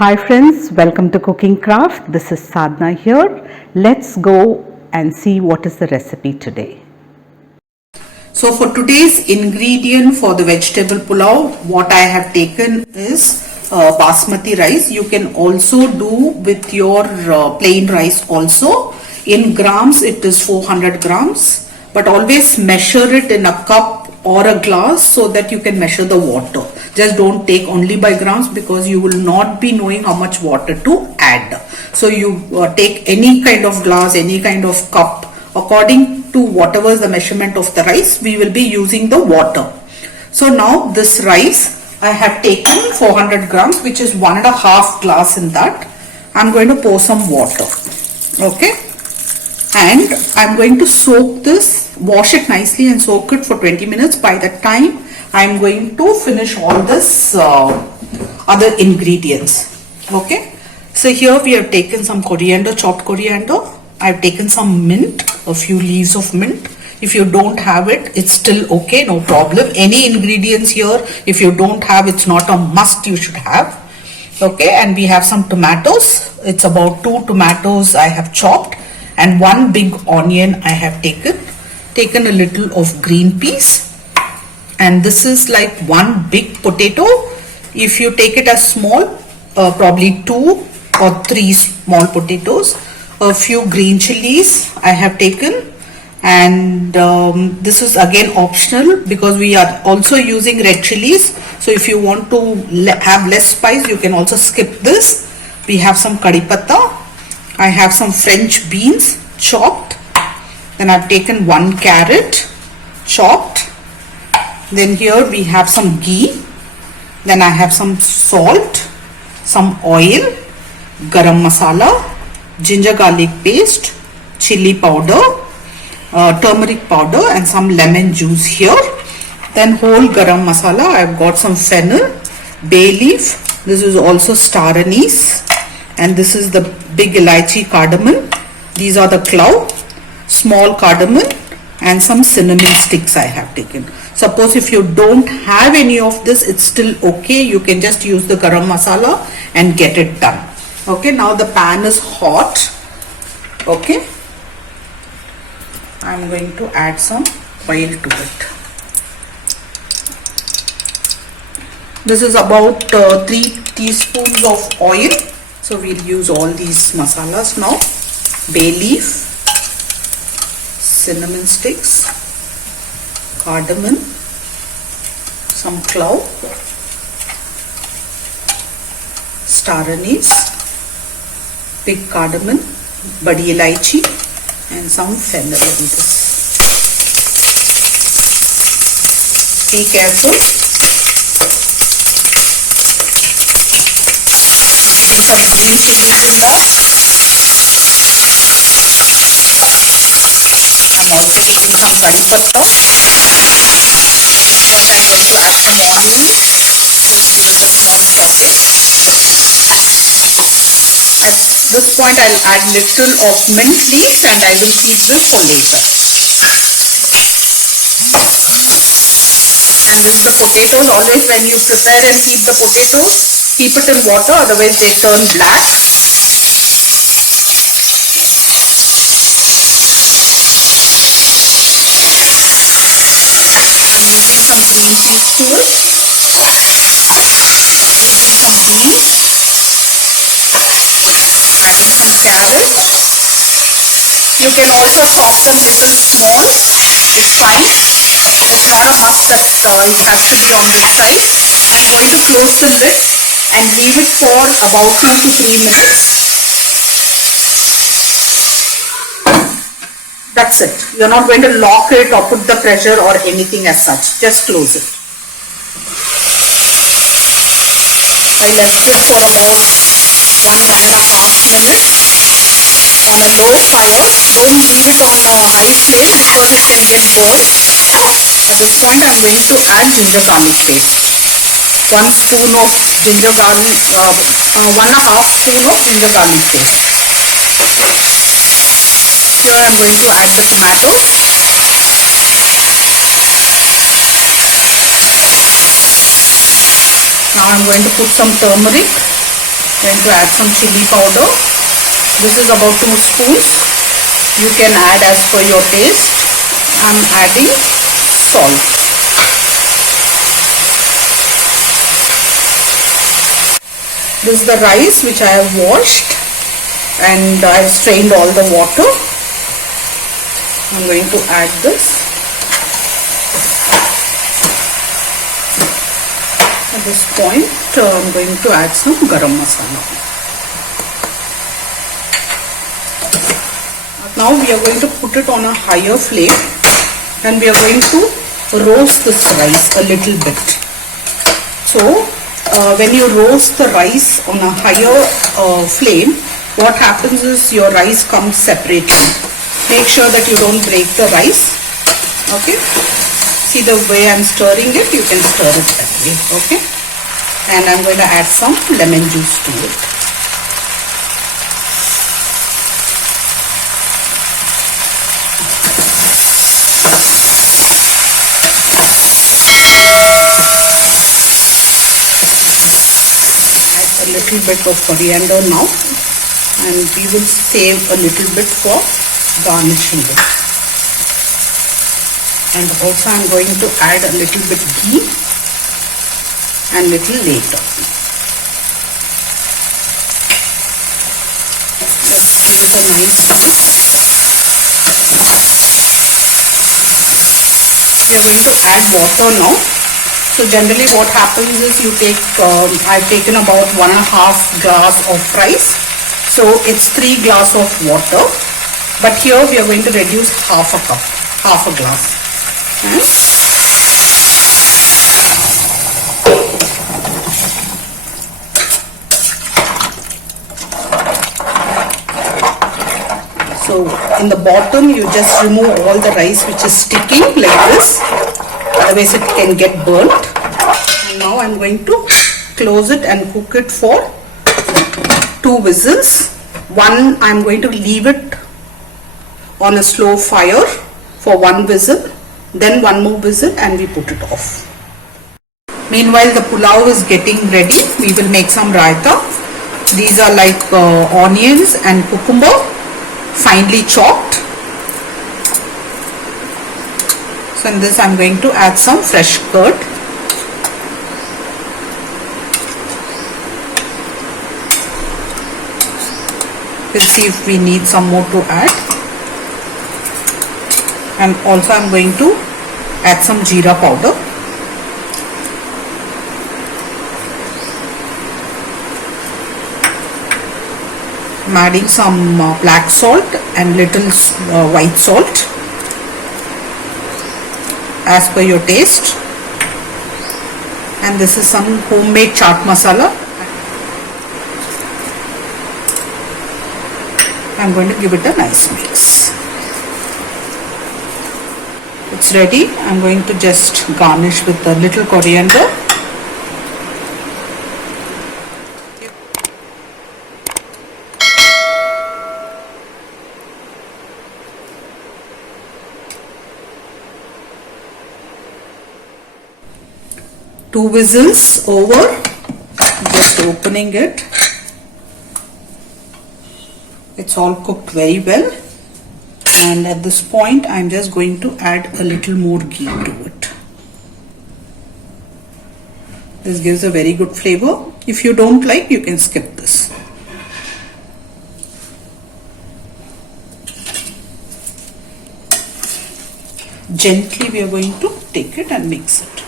Hi friends, welcome to CookingKraft. This is Sadhana here. Let's go and see what is the recipe today. So for today's ingredient for the vegetable pulao, what I have taken is basmati rice. You can also do with your plain rice also. In grams it is 400 grams, but always measure it in a cup or a glass so that you can measure the water. Just don't take only by grams because you will not be knowing how much water to add. So you take any kind of glass, any kind of cup according to whatever is the measurement of the rice. We will be using the water. So now this rice I have taken 400 grams, which is 1.5 glass. In that I'm going to pour some water, okay, and I'm going to soak this, wash it nicely and soak it for 20 minutes. By the time I'm going to finish all this other ingredients, okay. So here we have taken some coriander, chopped coriander. I've taken some mint, a few leaves of mint. If you don't have it, it's still okay, no problem. Any ingredients here, if you don't have, it's not a must, you should have. Okay, and we have some tomatoes. It's about 2 tomatoes I have chopped, and 1 big onion I have taken a little of green peas, and this is like 1 big potato. If you take it as small, probably 2 or 3 small potatoes. A few green chilies I have taken, and this is again optional because we are also using red chilies. So if you want to have less spice, you can also skip this. We have some curry patta. I have some French beans chopped. Then I've taken 1 carrot chopped. Then here we have some ghee. Then I have some salt, some oil, garam masala, ginger garlic paste, chilli powder, turmeric powder, and some lemon juice here. Then whole garam masala, I've got some fennel, bay leaf, this is also star anise, and this is the big Elaichi cardamom. These are the clove, small cardamom, and some cinnamon sticks I have taken. Suppose if you don't have any of this, it's still okay. You can just use the garam masala and get it done. Okay, now the pan is hot. Okay, I'm going to add some oil to it. This is about 3 teaspoons of oil. So we'll use all these masalas now. Bay leaf, cinnamon sticks, cardamom, some clove, star anise, big cardamom, Badi Elaichi, and some fennel in this. Be careful. Giving some green chilies in that. I'm also giving some curry patta. First I'm going to add some onions. Just give it a small saute. At this point I'll add little of mint leaves and I will keep this for later. And this is the potatoes. Always when you prepare and keep the potatoes, keep it in water, otherwise they turn black. I'm using some green peas soon. Using some beans. Adding some carrot. You can also chop them little small. It's fine. It's not a must that it has to be on this side. I'm going to close the lid and leave it for about 2 to 3 minutes. That's it. You're not going to lock it or put the pressure or anything as such. Just close it. I left it for about 1.5 minutes on a low fire. Don't leave it on a high flame because it can get burnt. At this point I'm going to add ginger garlic paste. 1 spoon of ginger garlic, 1.5 spoon of ginger garlic paste. Here I'm going to add the tomatoes. Now I'm going to put some turmeric. Going to add some chili powder. This is about 2 spoons. You can add as per your taste. I'm adding salt. This is the rice which I have washed and I have strained all the water. I'm going to add this. At this point, I'm going to add some Garam Masala. Now we are going to put it on a higher flame and we are going to roast this rice a little bit. So, when you roast the rice on a higher flame, what happens is your rice comes separately. Make sure that you don't break the rice. Okay. See the way I'm stirring it, you can stir it that way. Okay. And I'm going to add some lemon juice to it. Add a little bit of coriander now, and we will save a little bit for garnishing it. And also I'm going to add a little bit ghee and little later. Let's give it a nice mix. We are going to add water now. So generally what happens is you take, I've taken about 1.5 glass of rice. So it's 3 glass of water. But here we are going to reduce half a cup, half a glass. So in the bottom you just remove all the rice which is sticking like this, otherwise it can get burnt. And now I'm going to close it and cook it for 2 whistles. One, I'm going to leave it on a slow fire for 1 whistle, then 1 more whistle and we put it off. Meanwhile the pulao is getting ready. We will make some raita. These are like onions and cucumber, finely chopped. So in this I'm going to add some fresh curd. We'll see if we need some more to add. And also I'm going to add some jeera powder. I'm adding some black salt and little white salt as per your taste. And this is some homemade chaat masala. I'm going to give it a nice mix. It's ready. I'm going to just garnish with a little coriander. Two whistles over, just opening it. It's all cooked very well. And at this point I'm just going to add a little more ghee to it. This gives a very good flavor. If you don't like, you can skip this. Gently we are going to take it and mix it.